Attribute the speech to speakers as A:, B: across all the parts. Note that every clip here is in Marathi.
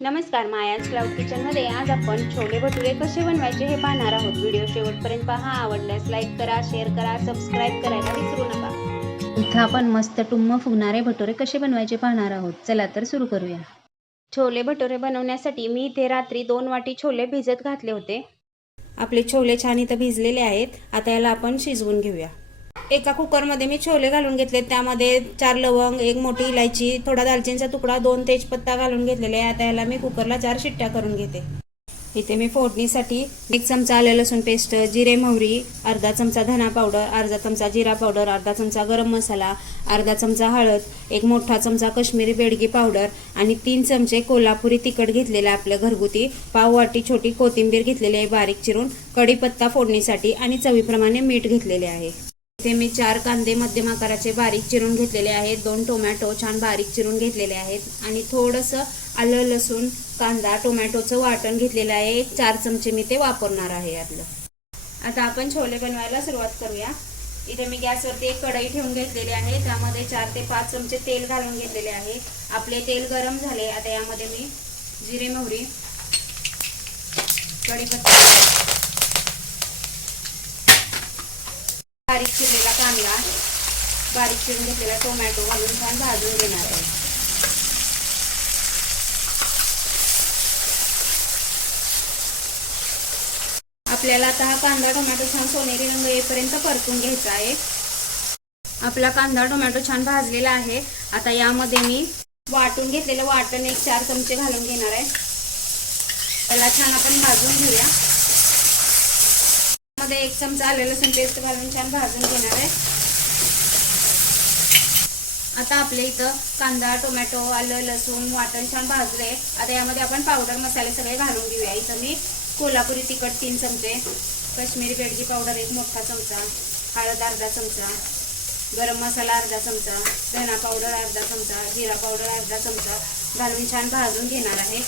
A: नमस्कार मायाज क्लाउड किचनमध्ये आज आपण छोले भटुरे कसे बनवायचे हे पाहणार आहोत. व्हिडिओ शेवटपर्यंत पहा. आवडल्यास लाईक करा शेअर करा सबस्क्राईब करायला विसरू नका.
B: इथं आपण मस्त टुम्म फुगणारे भटुरे कसे बनवायचे पाहणार आहोत. चला तर सुरू करूया.
A: छोले भटुरे बनवण्यासाठी मी इथे रात्री दोन वाटी छोले भिजत घातले होते. आपले छोले छान इथं भिजलेले आहेत. आता याला आपण शिजवून घेऊया. एका कुकरमध्ये मी छोले घालून घेतले. त्यामध्ये चार लवंग एक मोठी इलायची थोडा दालचिनीचा तुकडा दोन तेजपत्ता घालून घेतलेले आहे. आता याला मी कुकरला चार शिट्ट्या करून घेते. इथे मी फोडणीसाठी एक चमचा आलं लसूण पेस्ट जिरे मोहरी अर्धा चमचा धना पावडर अर्धा चमचा जिरा पावडर अर्धा चमचा गरम मसाला अर्धा चमचा हळद एक मोठा चमचा कश्मीरी बेडगी पावडर आणि तीन चमचे कोल्हापुरी तिखट घेतलेले आहे आपलं घरगुती. पाव वाटी छोटी कोथिंबीर घेतलेली आहे बारीक चिरून. कढीपत्ता फोडणीसाठी आणि चवीप्रमाणे मीठ घेतलेले आहे. इथे मी चार कांदे मध्यम आकाराचे बारीक चिरून घेतलेले आहेत. दोन टोमॅटो छान बारीक चिरून घेतलेले आहेत. आणि थोडंसं आलं लसूण कांदा टोमॅटोचं वाटण घेतलेलं आहे. एक चार चमचे मी ते वापरणार आहे यातलं. आता आपण छोले बनवायला सुरुवात करूया. इथे मी गॅसवरती एक कढई ठेवून घेतलेली आहे. त्यामध्ये चार ते पाच चमचे तेल घालून घेतलेले आहे. आपले तेल गरम झाले. आता यामध्ये मी जिरे मोहरी कढीपत्ता बारीक चिरलेला कांदा बारीक चिरून घेतलेला टोमॅटो घालून छान भाजून घेणार आहे. आपल्याला आता हा कांदा टोमॅटो छान सोनेरी रंग येईपर्यंत परतून घ्यायचा आहे. आपला कांदा टोमॅटो छान भाजलेला आहे. आता यामध्ये मी वाटून घेतलेलं वाटण एक चार चमचे घालून घेणार आहे. त्याला छान आपण भाजून घेऊया. मध्ये एक चमचा आलं लसूण पेस्ट घालून छान भाजून घेणार आहे. आता आपल्या इथं कांदा टोमॅटो आलं लसूण वाटण छान भाजले आता यामध्ये आपण पावडर मसाले सगळे घालून घेऊया. इथं मी कोल्हापुरी तिखट तीन चमचे काश्मीरी बेडगी पावडर एक मोठा चमचा हळद अर्धा चमचा गरम मसाला अर्धा चमचा धना पावडर अर्धा चमचा जिरा पावडर अर्धा चमचा घालून छान भाजून घेणार आहे.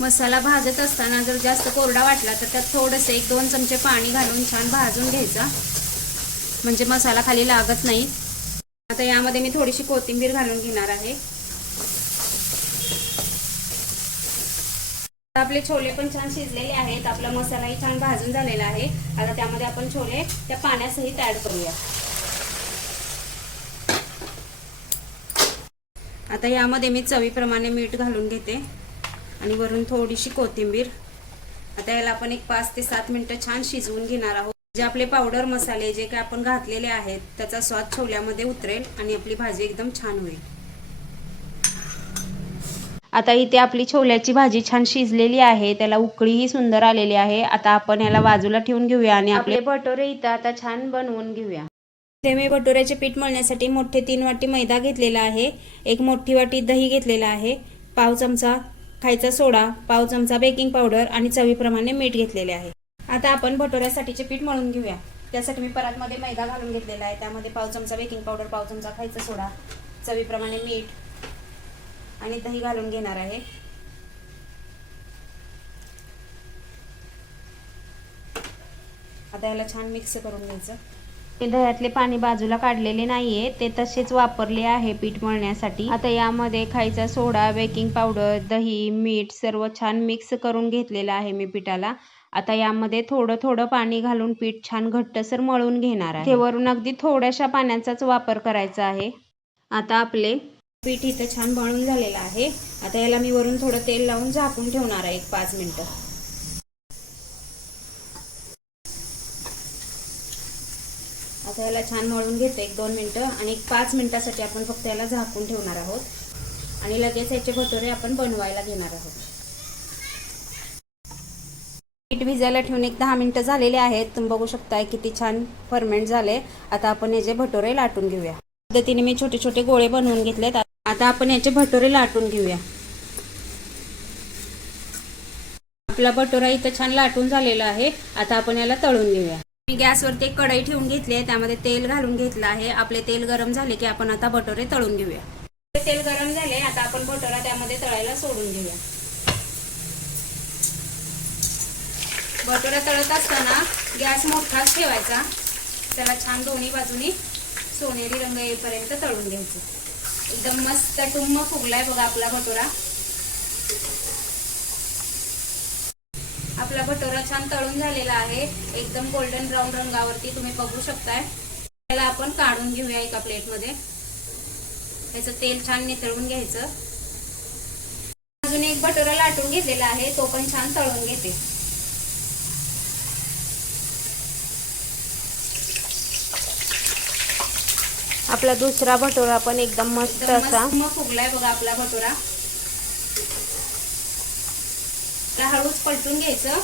A: मसाला भाजत असताना जर जास्त कोरडा वाटला तर त्यात थोडंसं एक दोन चमचे पाणी घालून छान भाजून घ्यायचा. म्हणजे मसाला खाली लागत नाही. आता यामध्ये मी थोडीशी कोथिंबीर घालून घेणार आहे. आपले छोले पण छान शिजलेले आहेत. आपला मसालाही छान भाजून झालेला आहे. आता त्यामध्ये आपण छोले त्या पाण्यासहित ऍड करूया. आता यामध्ये मी चवीप्रमाणे मीठ घालून घेते. आणि वरून थोडीशी कोथिंबीर. आता याला आपण एक पाच ते सात मिनिटं छान शिजवून घेणार आहोत. जे आपले पावडर मसाले जे काही आपण घातलेले आहेत त्याचा स्वाद छोल्यामध्ये उतरेल आणि आपली भाजी एकदम छान होईल. आता इथे आपली छोल्याची भाजी छान शिजलेली आहे. त्याला उकळीही सुंदर आलेली आहे. आता आपण याला बाजूला ठेवून घेऊया आणि आपले भटोरे इथं आता छान बनवून घेऊया. इथे मी भटोऱ्याचे पीठ मळण्यासाठी मोठे तीन वाटी मैदा घेतलेला आहे. एक मोठी वाटी दही घेतलेला आहे. पाव चमचा खायचा सोडा पाव चमचा बेकिंग पावडर आणि चवीप्रमाणे मीठ घेतलेले आहे. आता आपण भटोऱ्यासाठीचे पीठ मळून घेऊया. त्यासाठी मी परातमध्ये मैदा घालून घेतलेला आहे. त्यामध्ये पाव चमचा बेकिंग पावडर पाव चमचा खायचा सोडा चवीप्रमाणे मीठ आणि दही घालून घेणार आहे. आता याला छान मिक्स करून घ्यायचं. दह्यातले पाणी बाजूला काढलेले नाहीये. ते तसेच वापरले आहे पीठ मळण्यासाठी. आता यामध्ये खायचा सोडा बेकिंग पावडर दही मीठ सर्व छान मिक्स करून घेतलेलं आहे मी पिठाला. आता यामध्ये थोडं थोडं पाणी घालून पीठ छान घट्टसर मळून घेणार आहे. वरून अगदी थोड्याशा पाण्याचाच वापर करायचा आहे. आता आपले पीठ इथं छान मळून झालेलं आहे. आता याला मी वरून थोडं तेल लावून झाकून ठेवणार आहे एक पाच मिनिटं. असं याला छान मळून घेतो एक दोन मिनटं. आणि एक पाच मिनिटासाठी आपण फक्त याला झाकून ठेवणार आहोत. आणि लगेच याचे भटोरे आपण बनवायला घेणार आहोत. पीठ भिजायला ठेवून एक दहा मिनिटं झालेले आहेत. तुम्ही बघू शकताय किती छान फर्मेंट झाले. आता आपण याचे भटोरे लाटून घेऊया. पद्धतीने मी छोटे छोटे गोळे बनवून घेतलेत. आता आपण याचे भटोरे लाटून घेऊया. आपला भटोरा इथं छान लाटून झालेला आहे. आता आपण याला तळून घेऊया. मी गॅसवरती एक कढई ठेवून घेतली आहे त्यामध्ये तेल घालून घेतलं आहे. आपले तेल गरम झाले की आपण आता भटोरे तळून घेऊया. तेल गरम झाले आता आपण भटोरा त्यामध्ये तळायला सोडून घेऊया. भटोरा तळत असताना गॅस मोठाच ठेवायचा. त्याला छान दोन्ही बाजूनी सोनेरी रंग येईपर्यंत तळून घ्यायचं. एकदम मस्त टुम्म फुगलाय बघा आपला भटोरा आपला भटोरा छान तळून झालेला आहे. एकदम गोल्डन ब्राऊन रंगावरती तुम्ही बघू शकताय. त्याला आपण काढून घेऊया एका प्लेटमध्ये. त्याचं तेल छान नितळून घ्यायचं. अजून एक भटोरा लाटून घेतलेला आहे. तो पण छान तळून घेते. आपला दुसरा भटोरा पण एकदम मस्त असा. फुगलाय बघा आपला भटोरा त्याला हळूच पलटून घ्यायचं.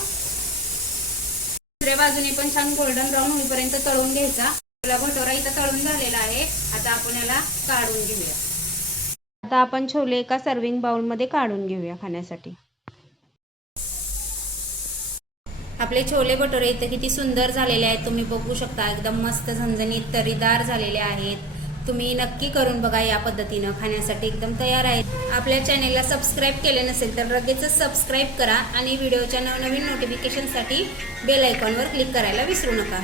A: दुसऱ्या बाजूने पण छान गोल्डन ब्राऊन होईपर्यंत तळून घ्यायचा. आपला भटोरा इथं तळून झालेला आहे. आता आपण याला काढून घेऊया. आता आपण छोले एका सर्विंग बाउलमध्ये काढून घेऊया खाण्यासाठी. आपले छोले भटोरे इथं किती सुंदर झालेले आहेत. तुम्ही बघू शकता एकदम मस्त झणझणीत तरीदार झालेले आहेत. तुम्ही नक्की करून बघा या पद्धतीनं खाण्यासाठी. एकदम तयार आहेत आपल्या चॅनेलला सबस्क्राईब केले नसेल तर लगेचच सबस्क्राईब करा आणि व्हिडिओच्या नवनवीन नोटिफिकेशनसाठी बेल आयकॉनवर क्लिक करायला विसरू नका.